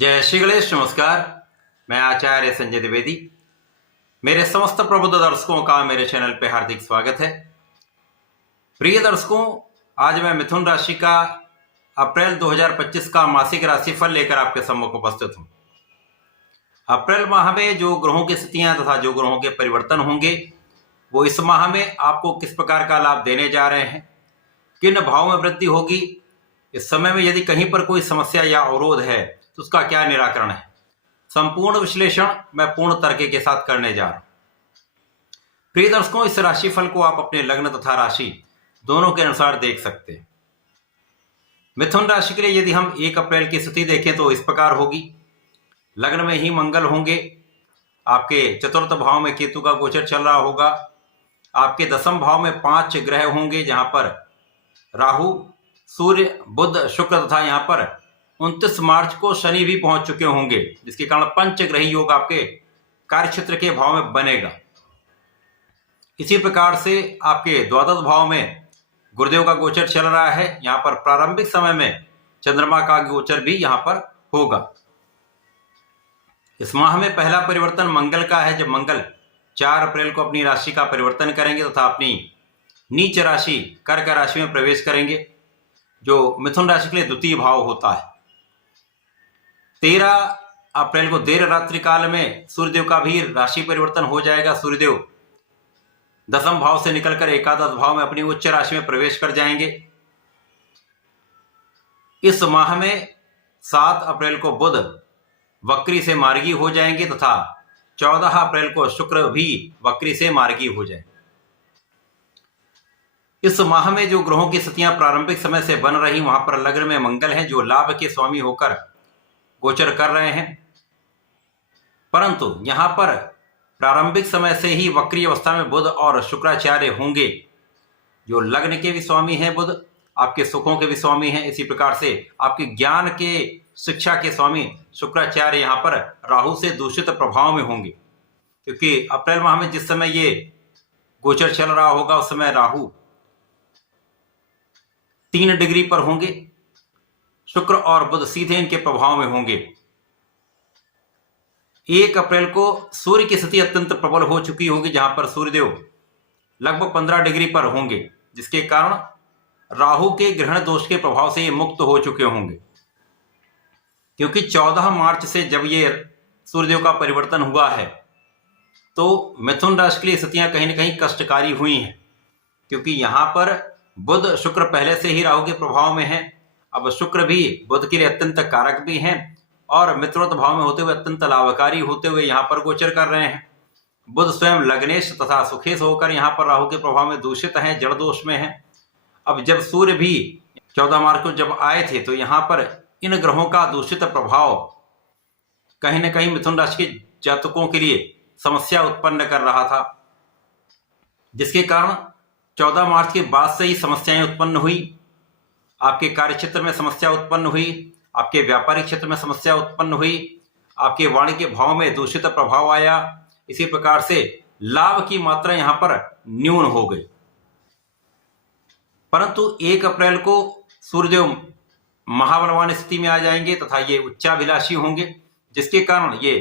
जय श्री गणेश। नमस्कार, मैं आचार्य संजय द्विवेदी। मेरे समस्त प्रबुद्ध दर्शकों का मेरे चैनल पे हार्दिक स्वागत है। प्रिय दर्शकों, आज मैं मिथुन राशि का अप्रैल 2025 का मासिक राशिफल लेकर आपके सम्मुख उपस्थित हूं। अप्रैल माह में जो ग्रहों की स्थितियां तथा जो ग्रहों के परिवर्तन होंगे वो इस माह में आपको किस प्रकार का लाभ देने जा रहे हैं, किन भाव में वृद्धि होगी, इस समय में यदि कहीं पर कोई समस्या या अवरोध है तो उसका क्या निराकरण है, संपूर्ण विश्लेषण मैं पूर्ण तर्क के साथ करने जा रहा हूं। प्रिय दर्शकों, इस राशिफल को आप अपने लग्न तथा राशि दोनों के अनुसार देख सकते हैं। मिथुन राशि के लिए यदि हम 1 अप्रैल की स्थिति देखें तो इस प्रकार होगी। लग्न में ही मंगल होंगे, आपके चतुर्थ भाव में केतु का गोचर चल रहा होगा, आपके दसम भाव में 5 ग्रह होंगे जहां पर राहु, सूर्य, बुध, शुक्र तथा यहां पर 29 मार्च को शनि भी पहुंच चुके होंगे, जिसके कारण पंचग्रही योग आपके कार्यक्षेत्र के भाव में बनेगा। इसी प्रकार से आपके द्वादश भाव में गुरुदेव का गोचर चल रहा है। यहां पर प्रारंभिक समय में चंद्रमा का गोचर भी यहां पर होगा। इस माह में पहला परिवर्तन मंगल का है, जब मंगल 4 अप्रैल को अपनी राशि का परिवर्तन करेंगे तथा अपनी नीच राशि कर्क राशि में प्रवेश करेंगे, जो मिथुन राशि के लिए द्वितीय भाव होता है। 13 अप्रैल को देर रात्रि काल में सूर्यदेव का भी राशि परिवर्तन हो जाएगा। सूर्यदेव दसम भाव से निकलकर एकादश भाव में अपनी उच्च राशि में प्रवेश कर जाएंगे। इस माह में 7 अप्रैल को बुध वक्री से मार्गी हो जाएंगे तथा 14 अप्रैल को शुक्र भी वक्री से मार्गी हो जाएंगे। इस माह में जो ग्रहों की स्थितियां प्रारंभिक समय से बन रही, वहां पर लग्न में मंगल है जो लाभ के स्वामी होकर गोचर कर रहे हैं, परंतु यहां पर प्रारंभिक समय से ही वक्री अवस्था में बुध और शुक्राचार्य होंगे, जो लग्न के भी स्वामी हैं बुध, आपके सुखों के भी स्वामी हैं। इसी प्रकार से आपके ज्ञान के, शिक्षा के स्वामी शुक्राचार्य यहां पर राहु से दूषित प्रभाव में होंगे, क्योंकि अप्रैल माह में जिस समय ये गोचर चल रहा होगा उस समय राहु 3 डिग्री पर होंगे, शुक्र और बुध सीधे इनके प्रभाव में होंगे। 1 अप्रैल को सूर्य की स्थिति अत्यंत प्रबल हो चुकी होगी, जहां पर सूर्यदेव लगभग 15 डिग्री पर होंगे, जिसके कारण राहु के ग्रहण दोष के प्रभाव से ये मुक्त हो चुके होंगे। क्योंकि 14 मार्च से जब ये सूर्यदेव का परिवर्तन हुआ है तो मिथुन राशि के लिए स्थितियां कहीं ना कहीं कष्टकारी हुई हैं, क्योंकि यहां पर बुध शुक्र पहले से ही राहु के प्रभाव में है। अब शुक्र भी बुध के लिए अत्यंत कारक भी हैं और मित्रोत भाव में होते हुए अत्यंत लाभकारी होते हुए यहां पर गोचर कर रहे हैं। बुध स्वयं लग्नेश तथा सुखेश होकर यहां पर राहु के प्रभाव में दूषित हैं, जड़ दोष में हैं। अब जब सूर्य भी 14 मार्च को जब आए थे तो यहां पर इन ग्रहों का दूषित प्रभाव कहीं ना कहीं मिथुन राशि के जातकों के लिए समस्या उत्पन्न कर रहा था, जिसके कारण 14 मार्च के बाद से ही समस्याएं उत्पन्न हुई। आपके कार्य क्षेत्र में समस्या उत्पन्न हुई, आपके व्यापारिक क्षेत्र में समस्या उत्पन्न हुई, आपके वाणी के भाव में दूषित प्रभाव आया। इसी प्रकार से लाभ की मात्रा यहां पर न्यून हो गई। परंतु 1 अप्रैल को सूर्यदेव महाबलवान स्थिति में आ जाएंगे तथा ये उच्चाभिलाषी होंगे, जिसके कारण ये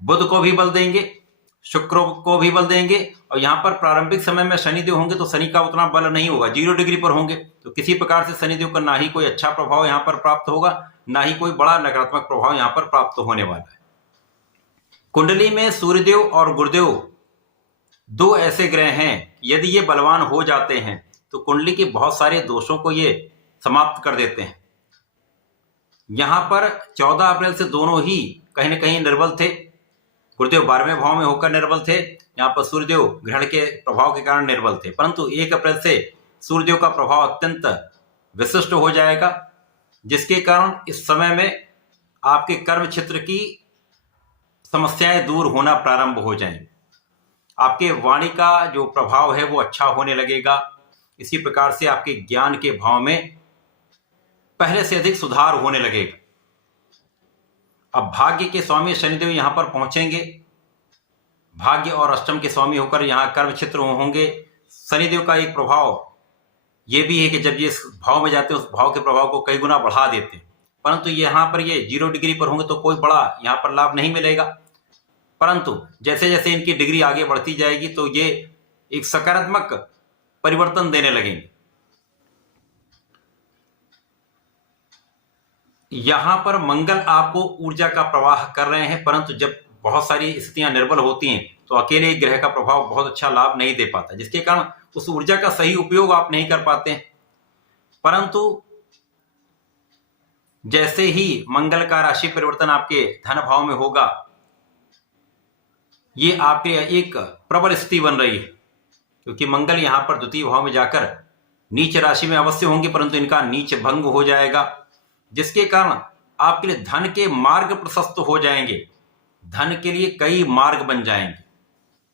बुध को भी बल देंगे, शुक्र को भी बल देंगे। और यहां पर प्रारंभिक समय में शनिदेव होंगे तो शनि का उतना बल नहीं होगा, 0 डिग्री पर होंगे, तो किसी प्रकार से शनिदेव का ना ही कोई अच्छा प्रभाव यहां पर प्राप्त होगा, ना ही कोई बड़ा नकारात्मक प्रभाव यहां पर प्राप्त होने वाला है। कुंडली में सूर्यदेव और गुरुदेव 2 ऐसे ग्रह हैं, यदि ये बलवान हो जाते हैं तो कुंडली के बहुत सारे दोषों को ये समाप्त कर देते हैं। यहां पर 14 अप्रैल से दोनों ही कहीं ना कहीं निर्बल थे। गुरुदेव 12वें भाव में होकर निर्बल थे, यहाँ पर सूर्यदेव ग्रहण के प्रभाव के कारण निर्बल थे, परंतु 1 अप्रैल से सूर्यदेव का प्रभाव अत्यंत विशिष्ट हो जाएगा, जिसके कारण इस समय में आपके कर्म क्षेत्र की समस्याएं दूर होना प्रारंभ हो जाएंगी। आपके वाणी का जो प्रभाव है वो अच्छा होने लगेगा। इसी प्रकार से आपके ज्ञान के भाव में पहले से अधिक सुधार होने लगेगा। अब भाग्य के स्वामी शनिदेव यहां पर पहुंचेंगे, भाग्य और अष्टम के स्वामी होकर यहां कर्म क्षेत्र होंगे। शनिदेव का एक प्रभाव यह भी है कि जब ये इस भाव में जाते हैं उस भाव के प्रभाव को कई गुना बढ़ा देते हैं। परंतु यहाँ पर ये 0 डिग्री पर होंगे तो कोई बड़ा यहाँ पर लाभ नहीं मिलेगा। परंतु जैसे जैसे इनकी डिग्री आगे बढ़ती जाएगी तो ये एक सकारात्मक परिवर्तन देने लगेंगे। यहां पर मंगल आपको ऊर्जा का प्रवाह कर रहे हैं, परंतु जब बहुत सारी स्थितियां निर्बल होती हैं तो अकेले एक ग्रह का प्रभाव बहुत अच्छा लाभ नहीं दे पाता, जिसके कारण उस ऊर्जा का सही उपयोग आप नहीं कर पाते हैं। परंतु जैसे ही मंगल का राशि परिवर्तन आपके धन भाव में होगा, ये आपके एक प्रबल स्थिति बन रही है, क्योंकि मंगल यहां पर द्वितीय भाव में जाकर नीच राशि में अवश्य होंगे, परंतु इनका नीच भंग हो जाएगा, जिसके कारण आपके लिए धन के मार्ग प्रशस्त हो जाएंगे। धन के लिए कई मार्ग बन जाएंगे,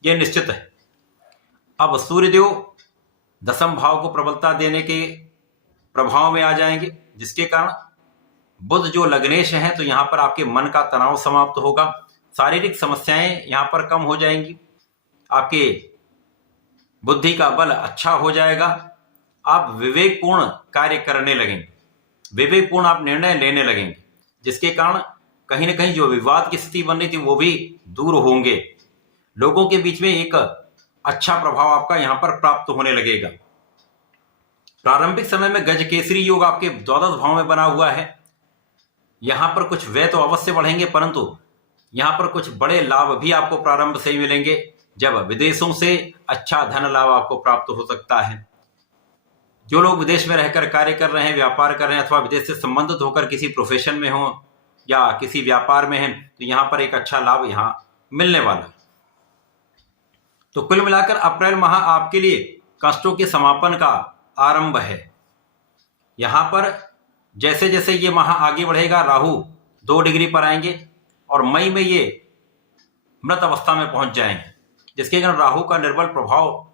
यह निश्चित है। अब सूर्यदेव दशम भाव को प्रबलता देने के प्रभाव में आ जाएंगे, जिसके कारण बुध जो लग्नेश है तो यहां पर आपके मन का तनाव समाप्त होगा, शारीरिक समस्याएं यहां पर कम हो जाएंगी, आपके बुद्धि का बल अच्छा हो जाएगा, आप विवेकपूर्ण कार्य करने लगेंगे, विवेकपूर्ण आप निर्णय लेने लगेंगे, जिसके कारण कहीं ना कहीं जो विवाद की स्थिति बन रही थी वो भी दूर होंगे। लोगों के बीच में एक अच्छा प्रभाव आपका यहां पर प्राप्त होने लगेगा। प्रारंभिक समय में गज केसरी योग आपके द्वादश भाव में बना हुआ है। यहां पर कुछ व्यय तो अवश्य बढ़ेंगे, परंतु यहां पर कुछ बड़े लाभ भी आपको प्रारंभ से ही मिलेंगे, जब विदेशों से अच्छा धन लाभ आपको प्राप्त हो सकता है। जो लोग विदेश में रहकर कार्य कर रहे हैं, व्यापार कर रहे हैं, अथवा विदेश से संबंधित होकर किसी प्रोफेशन में हो या किसी व्यापार में हैं, तो यहां पर एक अच्छा लाभ यहां मिलने वाला है। तो कुल मिलाकर अप्रैल माह आपके लिए कष्टों के समापन का आरंभ है। यहां पर जैसे जैसे ये माह आगे बढ़ेगा, राहु 2 डिग्री पर आएंगे और मई में ये मृत अवस्था में पहुंच जाएंगे, जिसके कारण राहु का निर्बल प्रभाव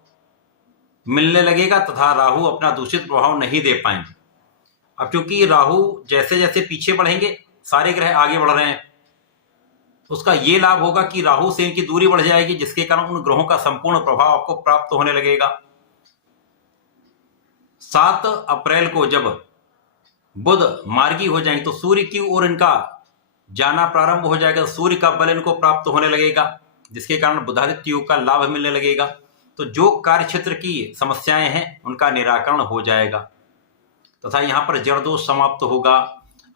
मिलने लगेगा तथा राहु अपना दूषित प्रभाव नहीं दे पाएंगे। अब क्योंकि राहु जैसे जैसे पीछे बढ़ेंगे, सारे ग्रह आगे बढ़ रहे हैं, उसका ये लाभ होगा कि राहु से इनकी दूरी बढ़ जाएगी, जिसके कारण उन ग्रहों का संपूर्ण प्रभाव आपको प्राप्त होने लगेगा। 7 अप्रैल को जब बुध मार्गी हो जाएंगे तो सूर्य की ओर इनका जाना प्रारंभ हो जाएगा, सूर्य का बल इनको प्राप्त होने लगेगा, जिसके कारण बुधादित्य योग का लाभ मिलने लगेगा। तो जो कार्य क्षेत्र की समस्याएं हैं उनका निराकरण हो जाएगा तथा यहाँ पर जड़ दोष समाप्त होगा,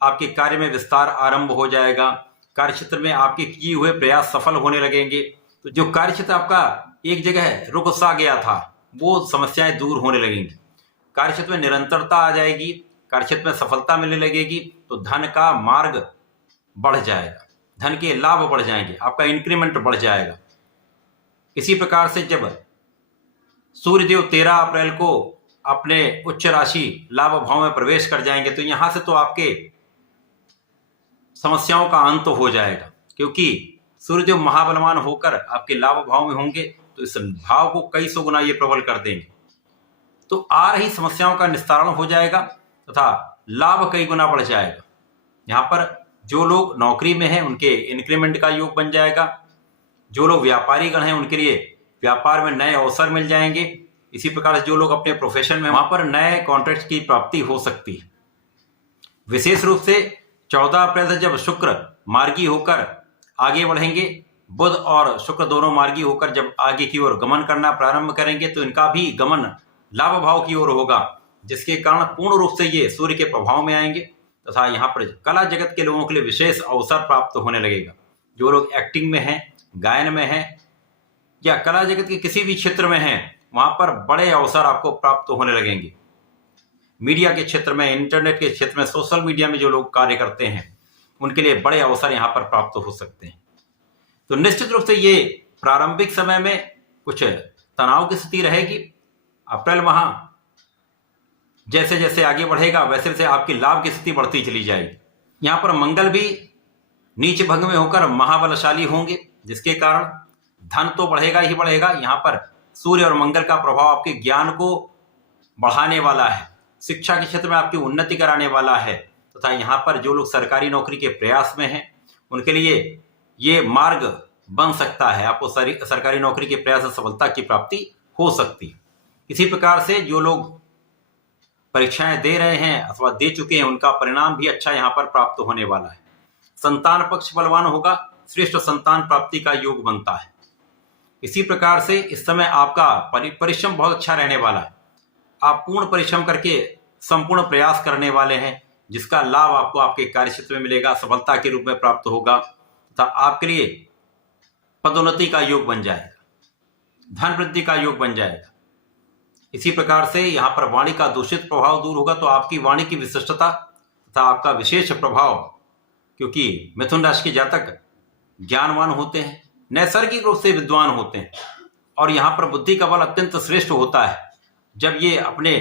आपके कार्य में विस्तार आरंभ हो जाएगा, कार्य क्षेत्र में आपके किए हुए प्रयास सफल होने लगेंगे। तो जो कार्य क्षेत्र आपका एक जगह रुक सा गया था वो समस्याएं दूर होने लगेंगी, कार्य क्षेत्र में निरंतरता आ जाएगी, कार्य क्षेत्र में सफलता मिलने लगेगी, तो धन का मार्ग बढ़ जाएगा, धन के लाभ बढ़ जाएंगे, आपका इंक्रीमेंट बढ़ जाएगा। इसी प्रकार से जब सूर्यदेव 13 अप्रैल को अपने उच्च राशि लाभ भाव में प्रवेश कर जाएंगे तो यहां से तो आपके समस्याओं का अंत हो जाएगा, क्योंकि सूर्यदेव महाबलवान होकर आपके लाभ भाव में होंगे तो इस भाव को कई सौ गुना ये प्रबल कर देंगे। तो आ रही समस्याओं का निस्तारण हो जाएगा तथा लाभ कई गुना बढ़ जाएगा। यहाँ पर जो लोग नौकरी में हैं उनके इंक्रीमेंट का योग बन जाएगा, जो लोग व्यापारी गण हैं उनके लिए व्यापार में नए अवसर मिल जाएंगे। इसी प्रकार से जो लोग अपने प्रोफेशन में वहां पर नए कॉन्ट्रैक्ट की प्राप्ति हो सकती है। विशेष रूप से 14 अप्रैल से जब शुक्र मार्गी होकर आगे बढ़ेंगे, बुध और शुक्र दोनों मार्गी होकर जब आगे की ओर गमन करना प्रारंभ करेंगे तो इनका भी गमन लाभ भाव की ओर होगा, जिसके कारण पूर्ण रूप से ये सूर्य के प्रभाव में आएंगे तथा यहाँ पर कला जगत के लोगों के लिए विशेष अवसर प्राप्त होने लगेगा। जो लोग एक्टिंग में हैं, गायन में हैं या कला जगत के किसी भी क्षेत्र में हैं, वहां पर बड़े अवसर आपको प्राप्त होने लगेंगे। मीडिया के क्षेत्र में, इंटरनेट के क्षेत्र में, सोशल मीडिया में जो लोग कार्य करते हैं उनके लिए बड़े अवसर यहाँ पर प्राप्त हो सकते हैं। तो निश्चित रूप से ये प्रारंभिक समय में कुछ तनाव की स्थिति रहेगी। अप्रैल माह जैसे जैसे आगे बढ़ेगा वैसे वैसे आपकी लाभ की स्थिति बढ़ती चली जाएगी। यहाँ पर मंगल भी नीच भंग में होकर महाबलशाली होंगे, जिसके कारण धन तो बढ़ेगा ही बढ़ेगा। यहाँ पर सूर्य और मंगल का प्रभाव आपके ज्ञान को बढ़ाने वाला है, शिक्षा के क्षेत्र में आपकी उन्नति कराने वाला है तथा यहाँ पर जो लोग सरकारी नौकरी के प्रयास में हैं उनके लिए ये मार्ग बन सकता है, आपको सरकारी नौकरी के प्रयास से सफलता की प्राप्ति हो सकती है। इसी प्रकार से जो लोग परीक्षाएं दे रहे हैं अथवा दे चुके हैं उनका परिणाम भी अच्छा यहाँ पर प्राप्त होने वाला है। संतान पक्ष बलवान होगा, श्रेष्ठ संतान प्राप्ति का योग बनता है। इसी प्रकार से इस समय आपका परिश्रम बहुत अच्छा रहने वाला है। आप पूर्ण परिश्रम करके संपूर्ण प्रयास करने वाले हैं, जिसका लाभ आपको आपके कार्य क्षेत्र में मिलेगा, सफलता के रूप में प्राप्त होगा तथा आपके लिए पदोन्नति का योग बन जाएगा, धन वृद्धि का योग बन जाएगा। इसी प्रकार से यहाँ पर वाणी का दूषित प्रभाव दूर होगा, तो आपकी वाणी की विशिष्टता तथा आपका विशेष प्रभाव, क्योंकि मिथुन राशि के जातक ज्ञानवान होते हैं, नैसर्गिक रूप से विद्वान होते हैं और यहाँ पर बुद्धि का बल अत्यंत श्रेष्ठ होता है। जब ये अपने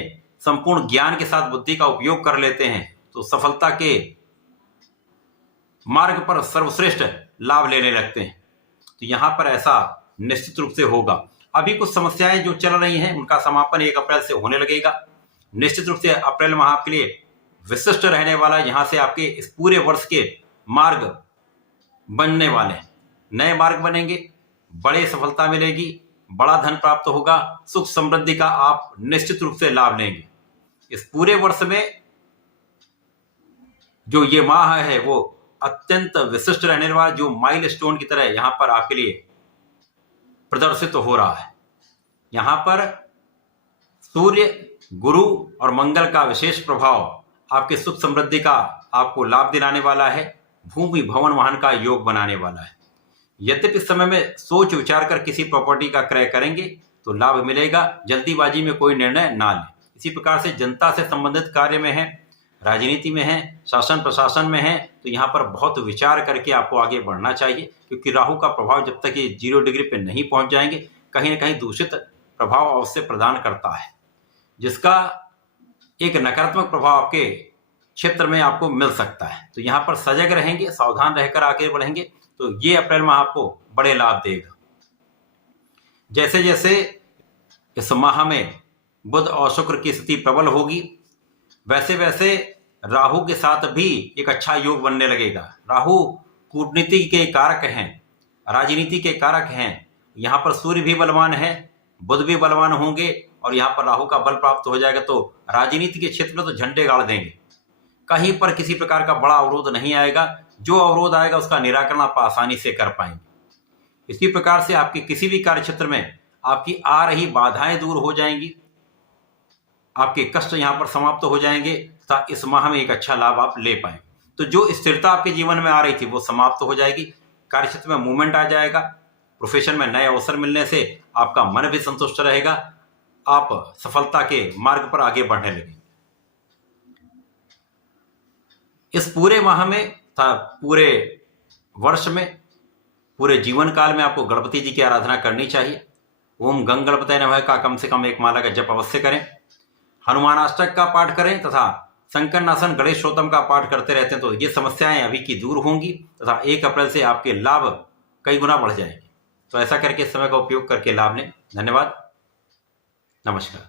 संपूर्ण ज्ञान के साथ बुद्धि का उपयोग कर लेते हैं तो सफलता के मार्ग पर सर्वश्रेष्ठ लाभ लेने लगते हैं। तो यहाँ पर ऐसा निश्चित रूप से होगा। अभी कुछ समस्याएं जो चल रही हैं उनका समापन 1 अप्रैल से होने लगेगा। निश्चित रूप से अप्रैल माह आपके लिए विशिष्ट रहने वाला है। यहाँ से आपके इस पूरे वर्ष के मार्ग बनने वाले हैं, नए मार्ग बनेंगे, बड़े सफलता मिलेगी, बड़ा धन प्राप्त होगा, सुख समृद्धि का आप निश्चित रूप से लाभ लेंगे। इस पूरे वर्ष में जो ये माह है वो अत्यंत विशिष्ट रहने वाला, जो माइलस्टोन की तरह यहां पर आपके लिए प्रदर्शित हो रहा है। यहां पर सूर्य, गुरु और मंगल का विशेष प्रभाव आपके सुख समृद्धि का आपको लाभ दिलाने वाला है, भूमि भवन वाहन का योग बनाने वाला है। यद्यपि इस समय में सोच विचार कर किसी प्रॉपर्टी का क्रय करेंगे तो लाभ मिलेगा, जल्दीबाजी में कोई निर्णय ना लें। इसी प्रकार से जनता से संबंधित कार्य में है, राजनीति में है, शासन प्रशासन में है, तो यहाँ पर बहुत विचार करके आपको आगे बढ़ना चाहिए, क्योंकि राहु का प्रभाव जब तक ये 0 डिग्री पे नहीं पहुंच जाएंगे कहीं ना कहीं दूषित प्रभाव अवश्य प्रदान करता है, जिसका एक नकारात्मक प्रभाव आपके क्षेत्र में आपको मिल सकता है। तो यहाँ पर सजग रहेंगे, सावधान रहकर आगे बढ़ेंगे तो ये अप्रैल माह आपको बड़े लाभ देगा। जैसे जैसे इस माह में बुध और शुक्र की स्थिति प्रबल होगी, वैसे वैसे राहु के साथ भी एक अच्छा योग बनने लगेगा। राहु कूटनीति के कारक हैं, राजनीति के कारक हैं। यहाँ पर सूर्य भी बलवान है, बुध भी बलवान होंगे और यहाँ पर राहु का बल प्राप्त हो जाएगा, तो राजनीति के क्षेत्र में तो झंडे गाड़ देंगे। कहीं पर किसी प्रकार का बड़ा अवरोध नहीं आएगा, जो अवरोध आएगा उसका निराकरण आप आसानी से कर पाएंगे। इसी प्रकार से आपके किसी भी कार्य क्षेत्र में आपकी आ रही बाधाएं दूर हो जाएंगी, आपके कष्ट यहाँ पर समाप्त हो जाएंगे तथा इस माह में एक अच्छा लाभ आप ले पाएंगे। तो जो स्थिरता आपके जीवन में आ रही थी वो समाप्त हो जाएगी, कार्य क्षेत्र में मूवमेंट आ जाएगा, प्रोफेशन में नए अवसर मिलने से आपका मन भी संतुष्ट रहेगा, आप सफलता के मार्ग पर आगे बढ़ने लगेंगे। इस पूरे माह में तथा पूरे वर्ष में, पूरे जीवन काल में आपको गणपति जी की आराधना करनी चाहिए। ओम गंग गणपतये नमः का कम से कम 1 माला का जप अवश्य करें, हनुमानाष्टक का पाठ करें तथा संकटनाशन गणेशोत्तम का पाठ करते रहते हैं तो ये समस्याएं अभी की दूर होंगी तथा 1 अप्रैल से आपके लाभ कई गुना बढ़ जाएंगे। तो ऐसा करके इस समय का उपयोग करके लाभ लें। धन्यवाद, नमस्कार।